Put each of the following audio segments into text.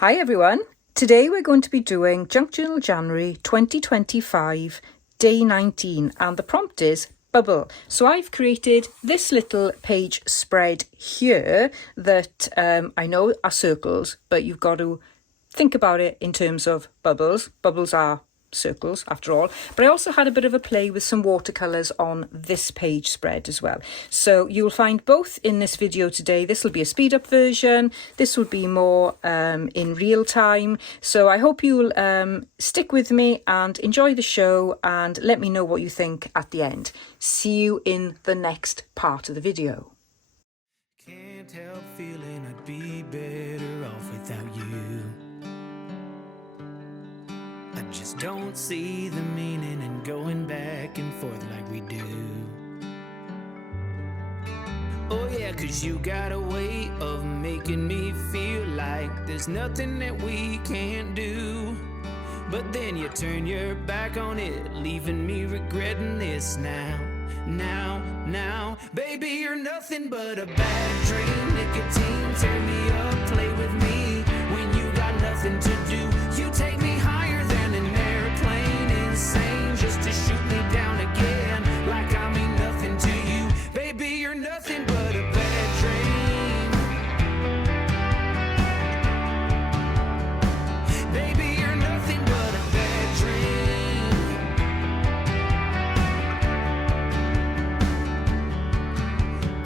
Hi everyone, today we're going to be doing Junk Journal January 2025 day 19 and the prompt is bubble. So I've created this little page spread here that I know are circles, but you've got to think about it in terms of bubbles. Bubbles are circles after all, but I also had a bit of a play with some watercolours on this page spread as well. So you'll find both in this video today. This will be a speed up version, this will be more in real time, so I hope you'll stick with me and enjoy the show and let me know what you think at the end. See you in the next part of the video. Can't help feeling I'd be better off without you. I just don't see the meaning in going back and forth like we do. Oh yeah, 'cause you got a way of making me feel like there's nothing that we can't do. But then you turn your back on it, leaving me regretting this now. Baby, you're nothing but a bad dream. Nicotine, turn me up, play with me. When you got nothing to do, you take me higher than an airplane. Insane, just to shoot me down again, like I mean nothing to you. Baby, you're nothing but a bad dream. Baby, you're nothing but a bad dream.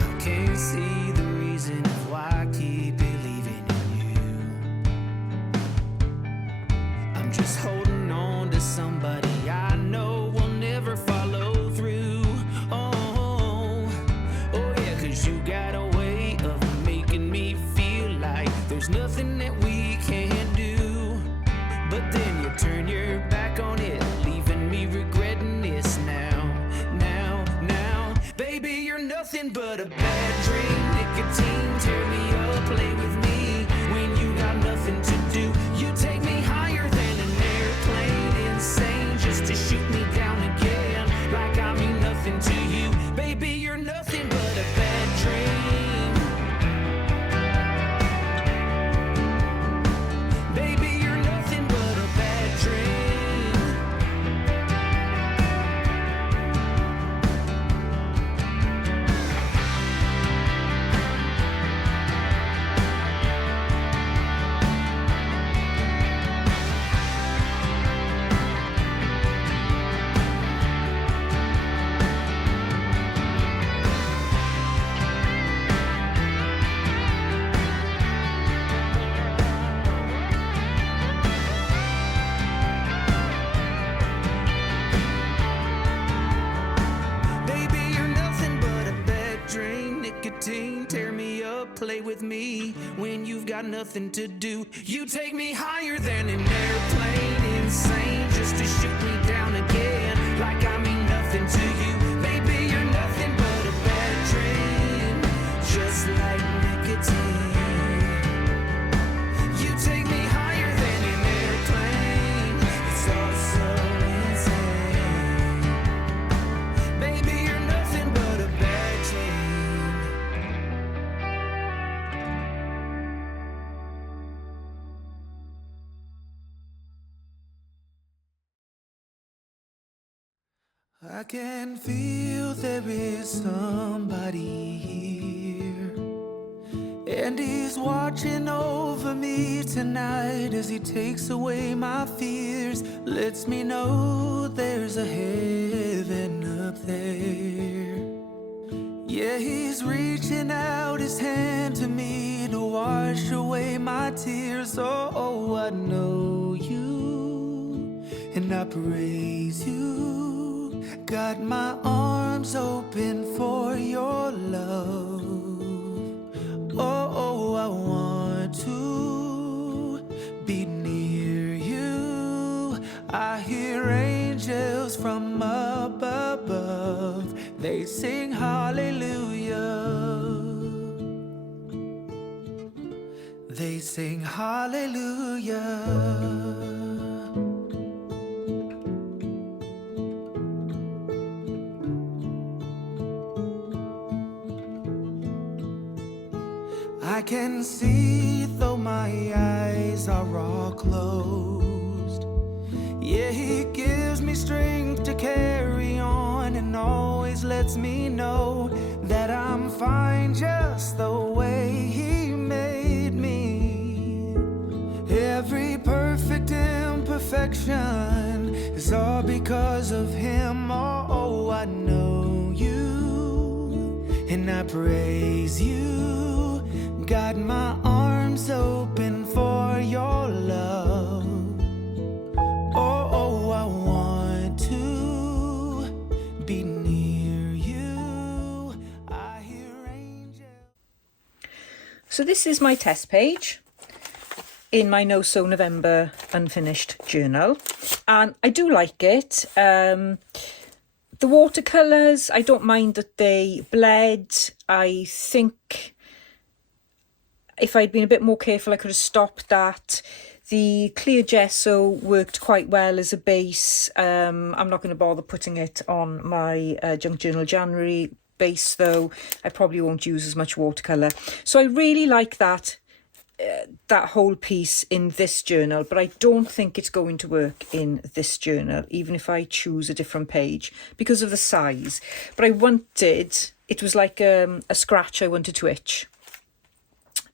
I can't see the reason why I keep believing in you. I'm just holding on to somebody I know will never follow through. Oh yeah, 'cause you got a way of making me feel like there's nothing that we can't do. But then you turn your back on it, leaving me regretting this now. Baby, you're nothing but a bad dream. Nicotine, tear me up, play with me. When you got nothing to do, you take me higher than an airplane. Insane, just to shoot me down again, like I mean nothing to you. Baby, you're nothing but a bad dream. Baby, you're nothing but a bad dream. Baby, you're nothing but a bad dream. Nicotine, tear me up, play with me. When you've got nothing to do, you take me higher than an airplane. Insane, just to shoot me down again, like I mean nothing to you. Baby, you're nothing but a bad dream. Just like nicotine, you take me higher than an airplane. It's all so insane. Baby, you're nothing but a bad dream. I can feel there is somebody here, and he's watching over me tonight as he takes away my fears. Lets me know there's a heaven up there. Yeah, he's reaching out his hand to me to wash away my tears. Oh, I know you, and I praise you. Got my arms open for your love. Oh, I want to be near you. I hear angels from up above. They sing hallelujah. They sing hallelujah. I can see though my eyes are closed. Yeah, he gives me strength to carry on and always lets me know that I'm fine just the way he made me. Every perfect imperfection is all because of him. Oh, I know you and I praise you. Got my arms open for your love. Oh, I want to be near you. I hear angels. So this is my test page in my No Sew November unfinished journal, and I do like it. The watercolours, I don't mind that they bled. I think if I'd been a bit more careful, I could have stopped that. The clear gesso worked quite well as a base. I'm not going to bother putting it on my Junk Journal January base though. I probably won't use as much watercolour. So I really like that whole piece in this journal, but I don't think it's going to work in this journal, even if I choose a different page, because of the size. But I wanted, it was like a scratch I wanted to itch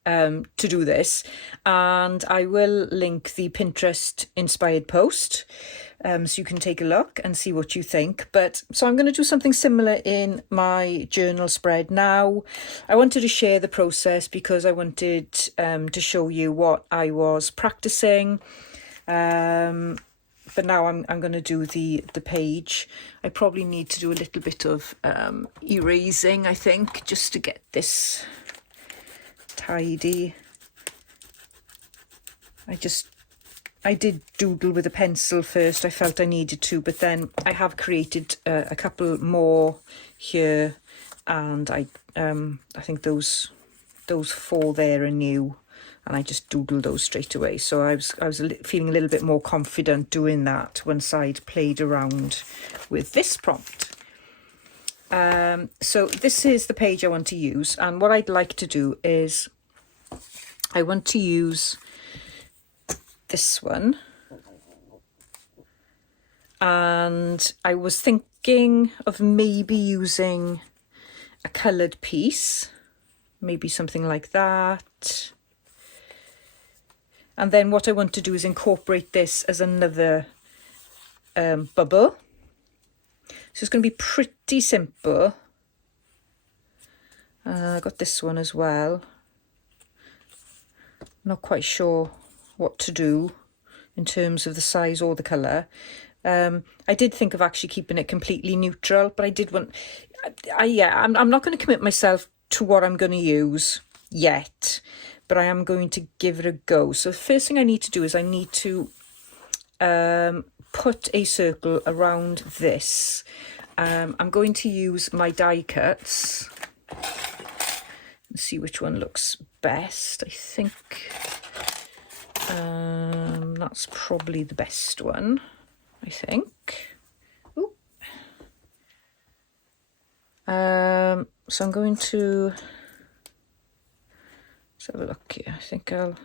to do this, and I will link the Pinterest inspired post so you can take a look and see what you think. But so I'm going to do something similar in my journal spread now. I wanted to share the process because I wanted to show you what I was practicing, but now I'm going to do the page. I probably need to do a little bit of erasing, I think, just to get this tidy. I did doodle with a pencil first. I felt I needed to, but then I have created a couple more here, and I think those 4 there are new, and I just doodled those straight away. So I was feeling a little bit more confident doing that once I'd played around with this prompt. So this is the page I want to use, and what I'd like to do is I want to use this one, and I was thinking of maybe using a coloured piece, maybe something like that. And then what I want to do is incorporate this as another bubble. So it's going to be pretty simple. I got this one as well. Not quite sure what to do in terms of the size or the colour. I did think of actually keeping it completely neutral, but I did want... I'm not going to commit myself to what I'm going to use yet, but I am going to give it a go. So the first thing I need to do is I need to put a circle around this. I'm going to use my die cuts and see which one looks best. I think that's probably the best one, I think. Ooh. So I'm going to, let's have a look here. I think I'll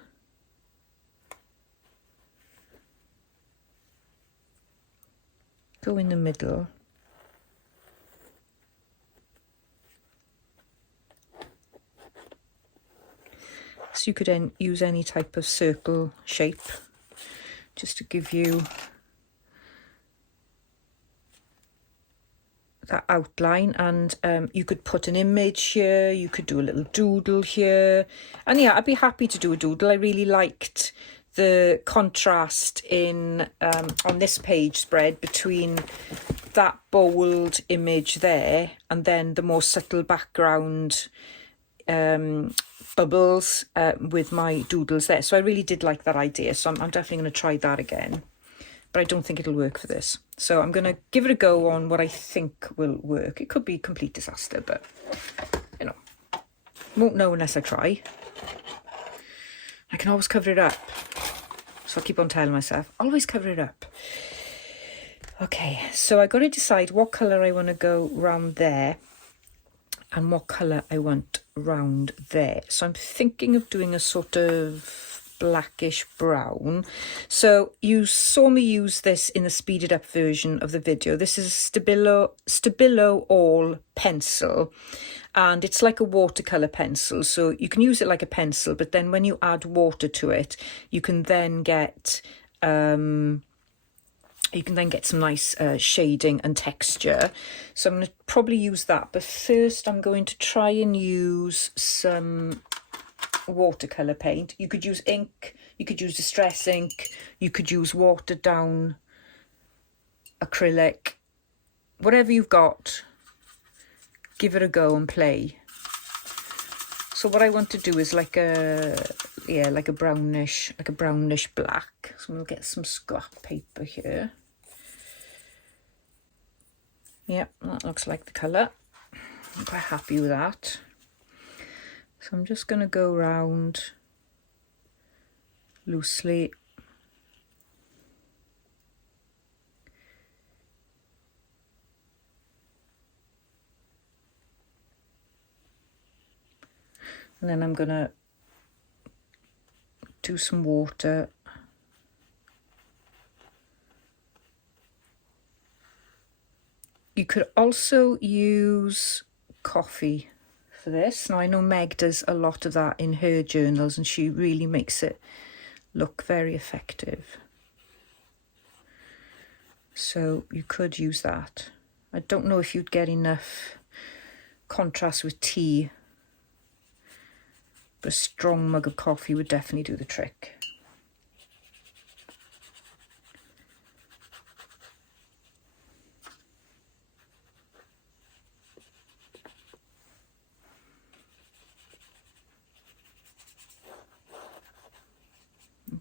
go in the middle. So you could then use any type of circle shape just to give you that outline, and you could put an image here, you could do a little doodle here, and yeah, I'd be happy to do a doodle. I really liked the contrast in on this page spread between that bold image there and then the more subtle background bubbles with my doodles there. So I really did like that idea, so I'm definitely going to try that again, but I don't think it'll work for this. So I'm going to give it a go on what I think will work. It could be a complete disaster, but you know, won't know unless I try. I can always cover it up, so I'll keep on telling myself, always cover it up. Okay, so I got to decide what colour I want to go round there and what colour I want round there. So I'm thinking of doing a sort of blackish brown. So you saw me use this in the speeded up version of the video. This is a Stabilo All pencil, and it's like a watercolour pencil, so you can use it like a pencil, but then when you add water to it, you can then get some nice shading and texture. So I'm going to probably use that, but first I'm going to try and use some watercolour paint. You could use ink, you could use distress ink, you could use watered down acrylic, whatever you've got, give it a go and play. So what I want to do is like a brownish black. So we'll get some scrap paper here. Yep, that looks like the colour. I'm quite happy with that. So I'm just going to go around loosely. And then I'm going to do some water. You could also use coffee for this. Now I know Meg does a lot of that in her journals and she really makes it look very effective. So you could use that. I don't know if you'd get enough contrast with tea, but a strong mug of coffee would definitely do the trick.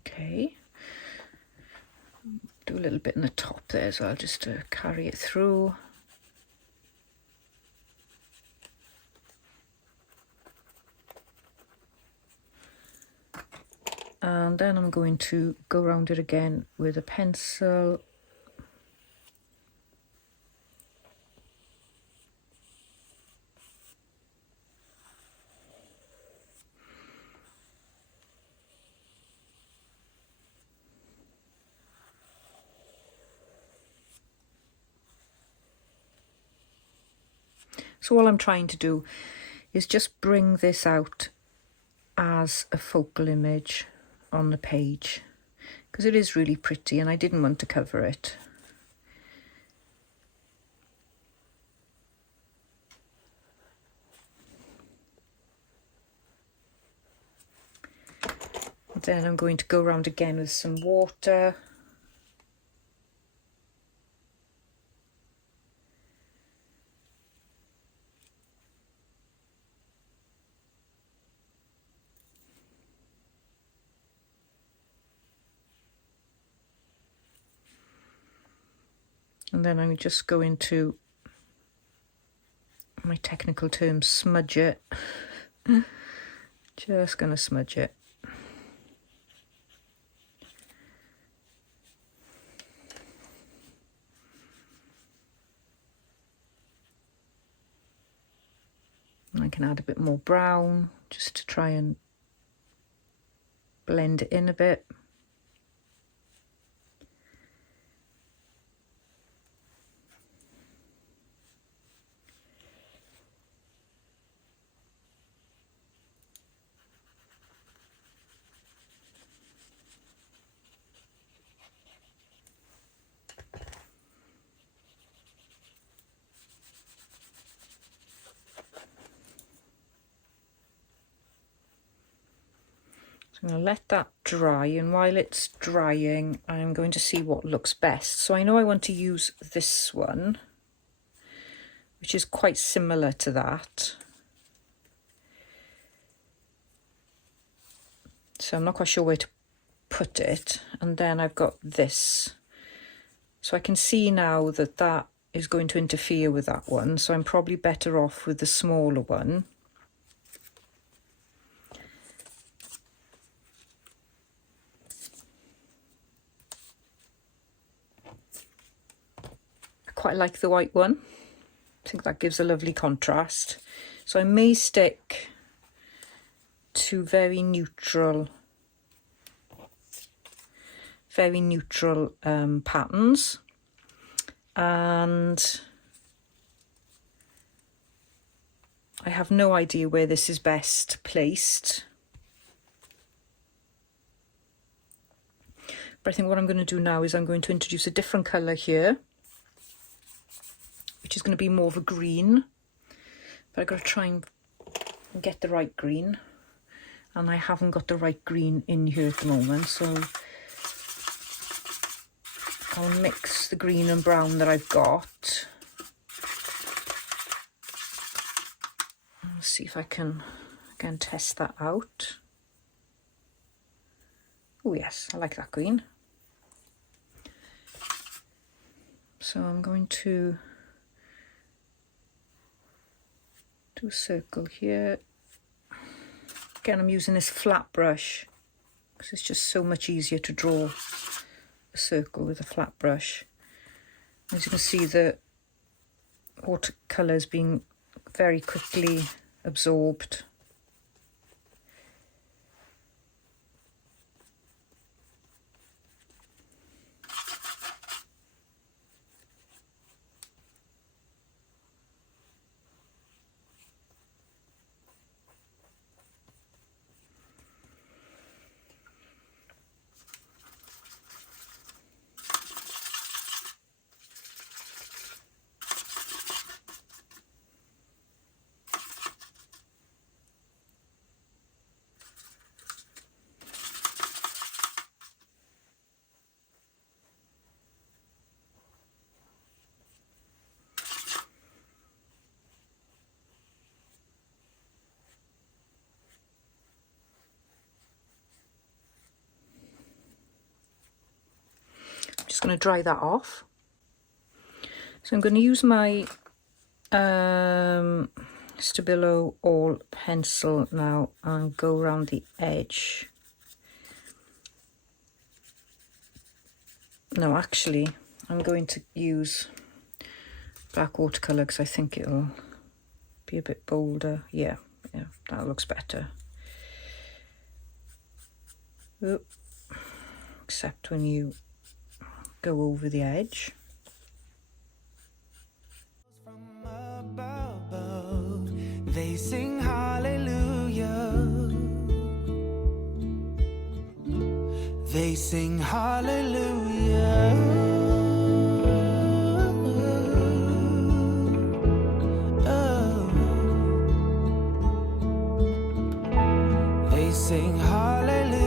Okay, do a little bit in the top there as well, just to carry it through. And then I'm going to go around it again with a pencil. So all I'm trying to do is just bring this out as a focal image on the page, because it is really pretty and I didn't want to cover it. Then I'm going to go around again with some water. And then I'm just going to, my technical term, smudge it. Just going to smudge it. And I can add a bit more brown just to try and blend it in a bit. So I'm going to let that dry, and while it's drying I'm going to see what looks best. So I know I want to use this one, which is quite similar to that. So I'm not quite sure where to put it. And then I've got this. So I can see now that that is going to interfere with that one. So I'm probably better off with the smaller one. Quite like the white one. I think that gives a lovely contrast. So I may stick to very neutral very neutral patterns, and I have no idea where this is best placed. But I think what I'm going to do now is I'm going to introduce a different colour here, which is going to be more of a green. But I've got to try and get the right green. And I haven't got the right green in here at the moment. So I'll mix the green and brown that I've got. Let's see if I can again test that out. Oh yes, I like that green. So I'm going to do a circle here. Again, I'm using this flat brush because it's just so much easier to draw a circle with a flat brush. As you can see, the watercolour is being very quickly absorbed. Just going to dry that off. So I'm going to use my Stabilo All pencil now and go around the edge. No, actually, I'm going to use black watercolour because I think it'll be a bit bolder. Yeah, that looks better. Oop. Except when you go over the edge. From above, they sing hallelujah. They sing hallelujah. Oh. They sing hallelujah.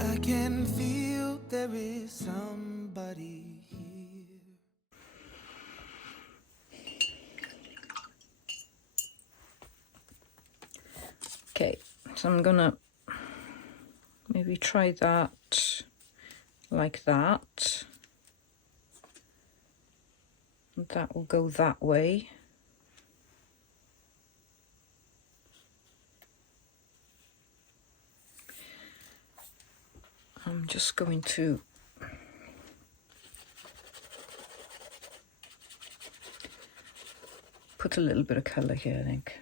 I can feel there is somebody here. Okay, so I'm gonna maybe try that like that. That will go that way. I'm just going to put a little bit of colour here, I think.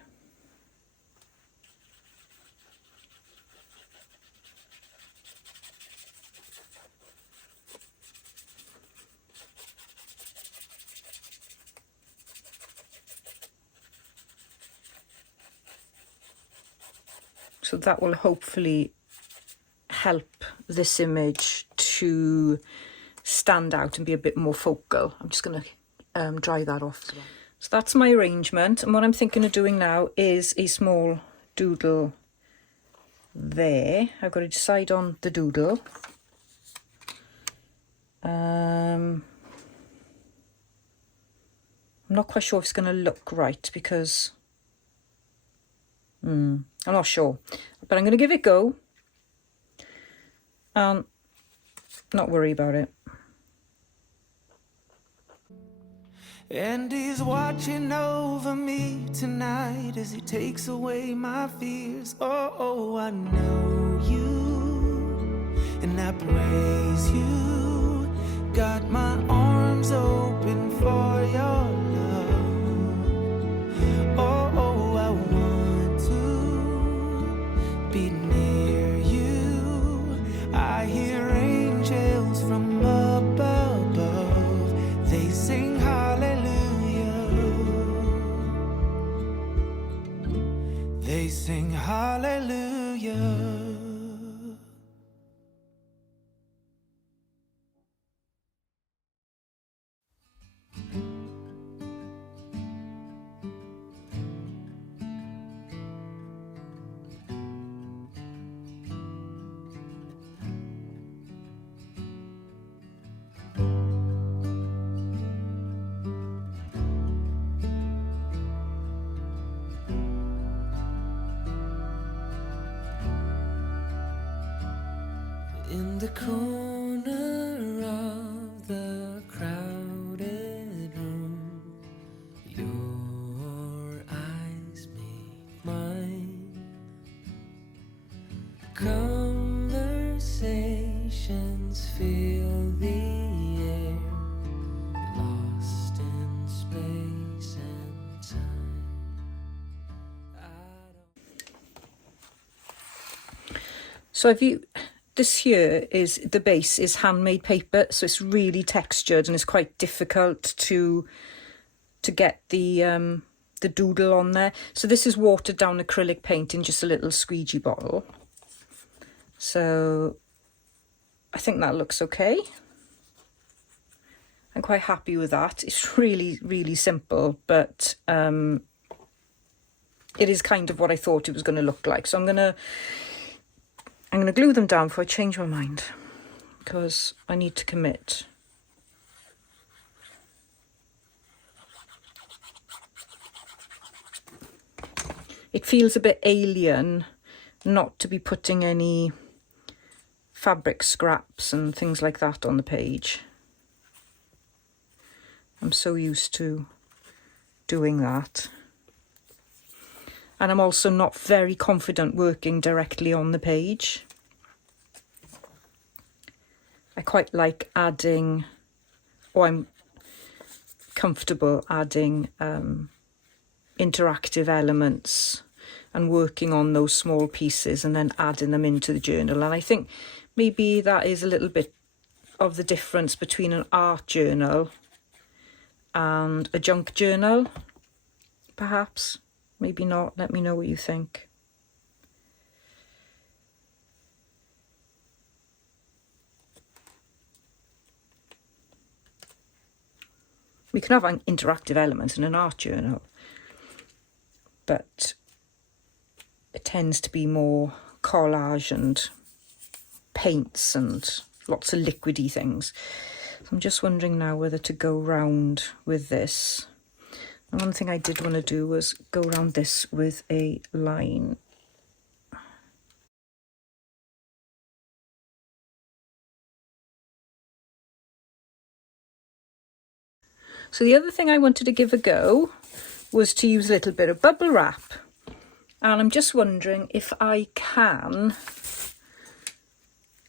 So that will hopefully help this image to stand out and be a bit more focal. I'm just going to dry that off as well. So that's my arrangement, and what I'm thinking of doing now is a small doodle there. I've got to decide on the doodle. I'm not quite sure if it's going to look right because I'm not sure, but I'm going to give it a go and not worry about it. And he's watching over me tonight as he takes away my fears. Oh, I know you, and I praise you. Got my arms open for your love. Oh, I want to be near you. I hear angels from up above. They sing hallelujah. They sing hallelujah. In the corner of the crowded room, your eyes meet mine. Conversations fill the air, lost in space and time. So this here is, the base is handmade paper, so it's really textured and it's quite difficult to get the doodle on there. So this is watered down acrylic paint in just a little squeegee bottle. So I think that looks okay. I'm quite happy with that. It's really, really simple, but it is kind of what I thought it was going to look like. So I'm gonna glue them down before I change my mind, because I need to commit. It feels a bit alien not to be putting any fabric scraps and things like that on the page. I'm so used to doing that. And I'm also not very confident working directly on the page. I quite like adding, or I'm comfortable adding interactive elements and working on those small pieces and then adding them into the journal. And I think maybe that is a little bit of the difference between an art journal and a junk journal, perhaps. Maybe not. Let me know what you think. We can have an interactive element in an art journal, but it tends to be more collage and paints and lots of liquidy things. So I'm just wondering now whether to go round with this. And one thing I did want to do was go around this with a line. So the other thing I wanted to give a go was to use a little bit of bubble wrap. And I'm just wondering if I can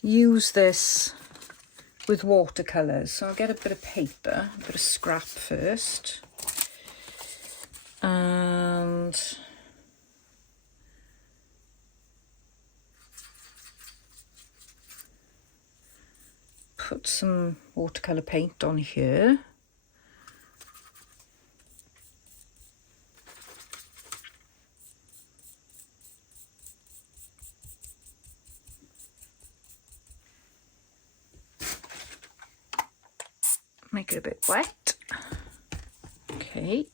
use this with watercolours. So I'll get a bit of paper, a bit of scrap first. And put some watercolour paint on here. Make it a bit wet. Okay.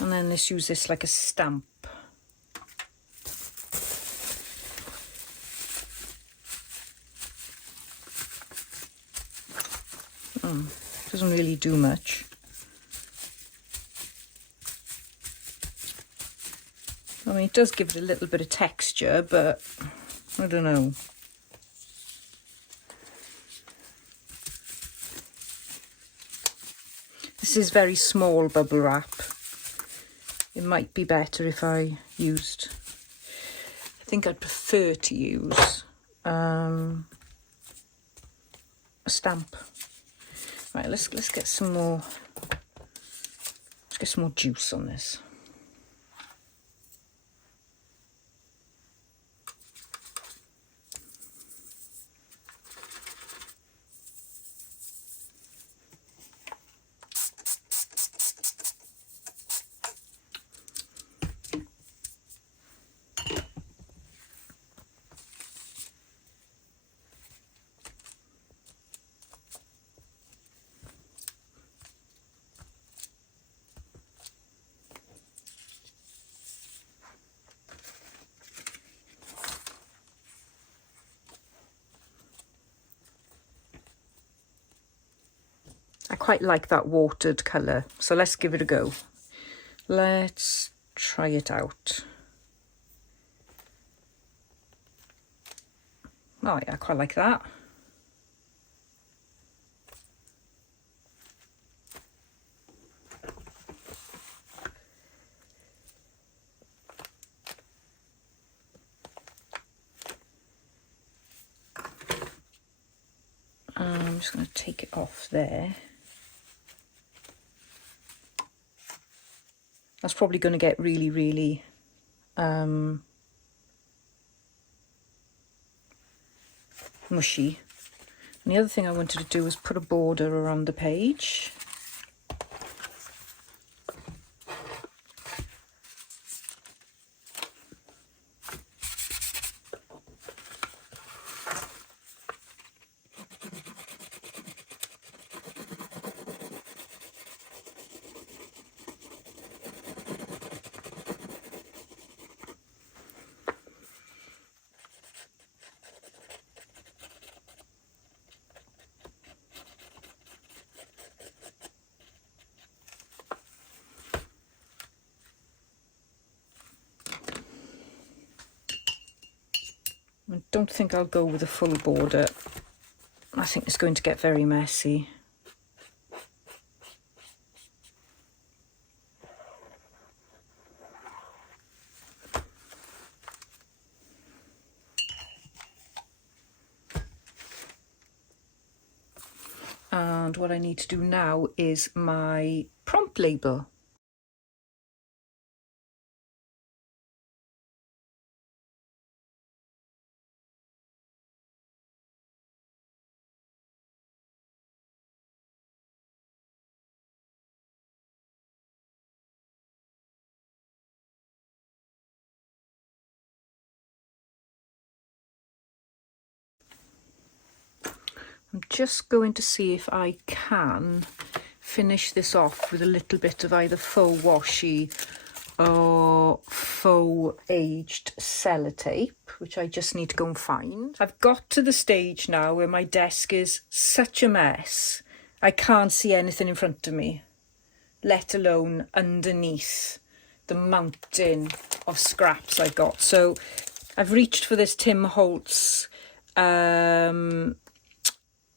And then let's use this like a stamp. Doesn't really do much. I mean, it does give it a little bit of texture, but I don't know. This is very small bubble wrap. It might be better if I used, I think I'd prefer to use a stamp. Right, let's get some more, let's get some more juice on this. I quite like that watered colour, so let's give it a go. Let's try it out. Oh yeah, I quite like that. I'm just going to take it off there. That's probably going to get really, really mushy. And the other thing I wanted to do was put a border around the page. I don't think I'll go with a full border. I think it's going to get very messy. And what I need to do now is my prompt label. I'm just going to see if I can finish this off with a little bit of either faux washi or faux aged sellotape, which I just need to go and find. I've got to the stage now where my desk is such a mess. I can't see anything in front of me, let alone underneath the mountain of scraps I've got. So I've reached for this Tim Holtz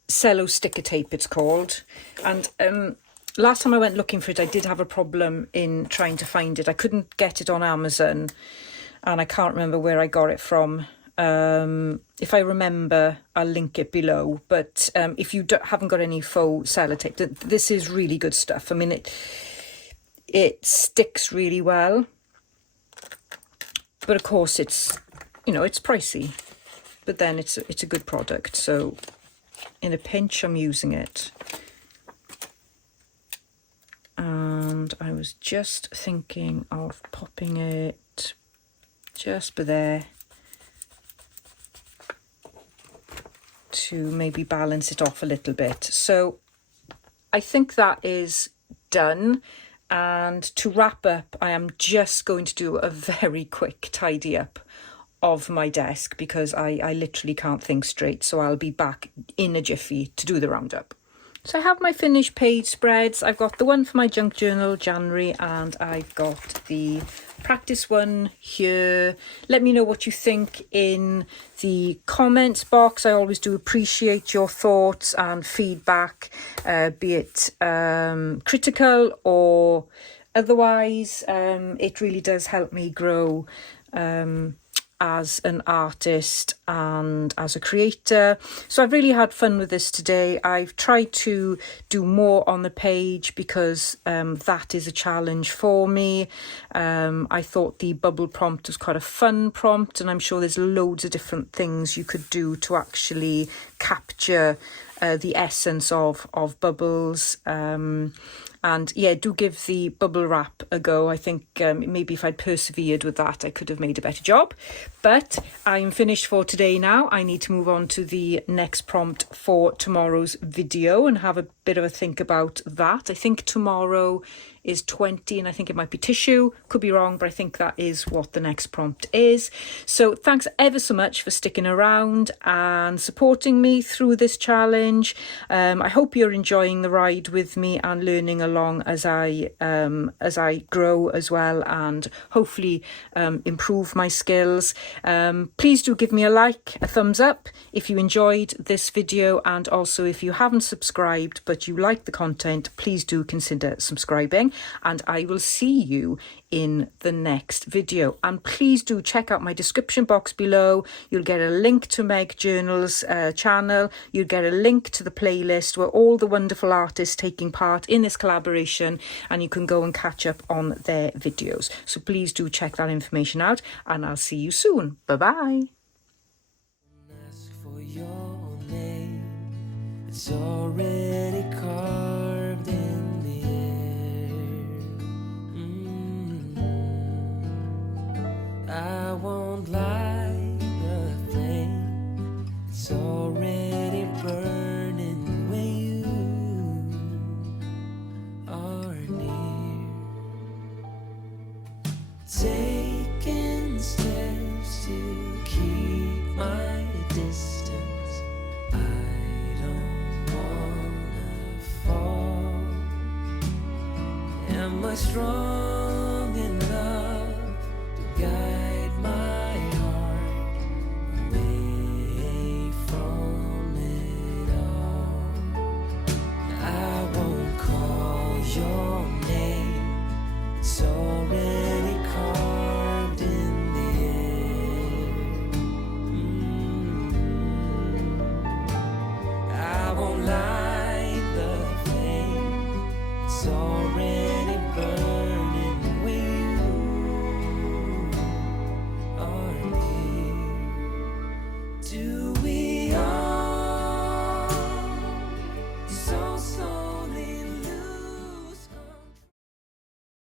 cello sticker tape, it's called, and last time I went looking for it I did have a problem in trying to find it. I couldn't get it on Amazon and I can't remember where I got it from. If I remember I'll link it below, but if you haven't got any faux sellotape, this is really good stuff. I mean, it sticks really well, but of course it's, you know, it's pricey, but then it's a good product. So in a pinch I'm using it. And I was just thinking of popping it just by there to maybe balance it off a little bit. So I think that is done. And to wrap up, I am just going to do a very quick tidy up of my desk because I literally can't think straight. So I'll be back in a jiffy to do the roundup. So I have my finished page spreads. I've got the one for my junk journal January, and I've got the practice one here. Let me know what you think in the comments box. I always do appreciate your thoughts and feedback, be it critical or otherwise. It really does help me grow as an artist and as a creator. So I've really had fun with this today. I've tried to do more on the page because that is a challenge for me. I thought the bubble prompt was quite a fun prompt, and I'm sure there's loads of different things you could do to actually capture the essence of bubbles. And yeah, do give the bubble wrap a go. I think maybe if I'd persevered with that, I could have made a better job. But I'm finished for today now. I need to move on to the next prompt for tomorrow's video and have a bit of a think about that. I think tomorrow is 20 and I think it might be tissue. Could be wrong, but I think that is what the next prompt is. So thanks ever so much for sticking around and supporting me through this challenge. I hope you're enjoying the ride with me and learning along as I grow as well, and hopefully improve my skills. Please do give me a like, a thumbs up if you enjoyed this video, and also if you haven't subscribed but you like the content, please do consider subscribing, and I will see you in the next video. And please do check out my description box below. You'll get a link to Meg Journal's channel. You'll get a link to the playlist where all the wonderful artists taking part in this collaboration, and you can go and catch up on their videos. So please do check that information out, and I'll see you soon. Bye bye. Ask for your name. It's already carved in the air. I won't light the flame. It's already burning when you are near. Taking steps to keep my distance. I don't wanna fall. Am I strong